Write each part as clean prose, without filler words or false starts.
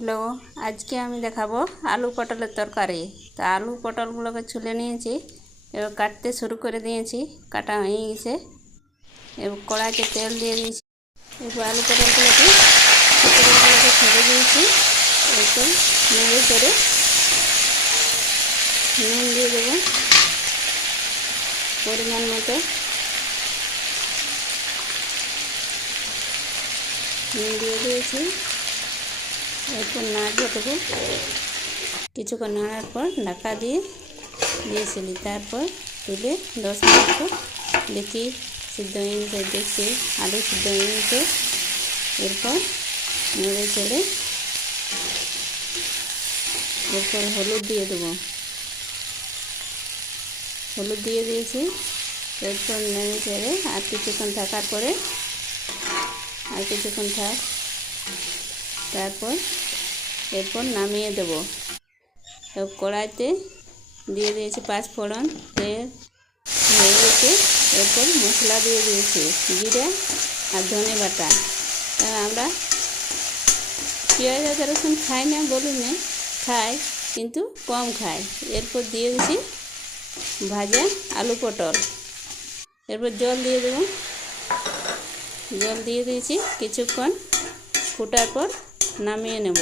Hello, আজকে আমি দেখাবো আলু পটলের তরকারি। তো আলু পটলগুলোকে ছুলে নিয়েছি, এবার কাটতে শুরু করে দিয়েছি, কাটা হয়ে গেছে। এবার কড়াইতে তেল দিয়ে দিয়েছি, এবার আলু পটলগুলোকে ছেড়ে দিয়েছি। একটু নেড়ে চেড়ে নুন দিয়ে দেবো পরিমাণ মতো, নুন দিয়ে দিয়েছি। এরপর নাড়বো, কিছুক্ষণ নাড়ার পর ঢাকা দিয়ে দিয়েছিলি, তারপর তুলে 10 মিনিট পর দেখি সিদ্ধ হয়ে গেছে। দেখছি আলু সিদ্ধ হয়ে গেছে। এরপর নেড়ে চেড়ে এরপর হলুদ দিয়ে দেবো, হলুদ দিয়ে দিয়েছি। এরপর নেড়ে চেড়ে আর কিছুক্ষণ থাকার পরে আর কিছুক্ষণ থাক, তারপর এরপর নামিয়ে দেবো। কড়াইতে দিয়ে দিয়েছি 5 ফোড়ন, তেল হয়ে গেছে। এরপর মশলা দিয়ে দিয়েছি জিরা আর ধনে বাটা। আমরা পেঁয়াজ আদা রসুন খাই না বলুন না, খাই কিন্তু কম খাই। এরপর দিয়ে দিয়েছি ভাজা আলু পটল। এরপর জল দিয়ে দেবো, জল দিয়ে দিয়েছি। কিছুক্ষণ ফোটার পর নামিয়ে নেব,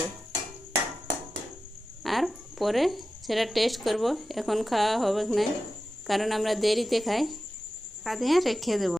আর পরে সেটা টেস্ট করব। এখন খাওয়া হবে না, কারণ আমরা দেরিতে খাই। দিয়ে রেখে দেব।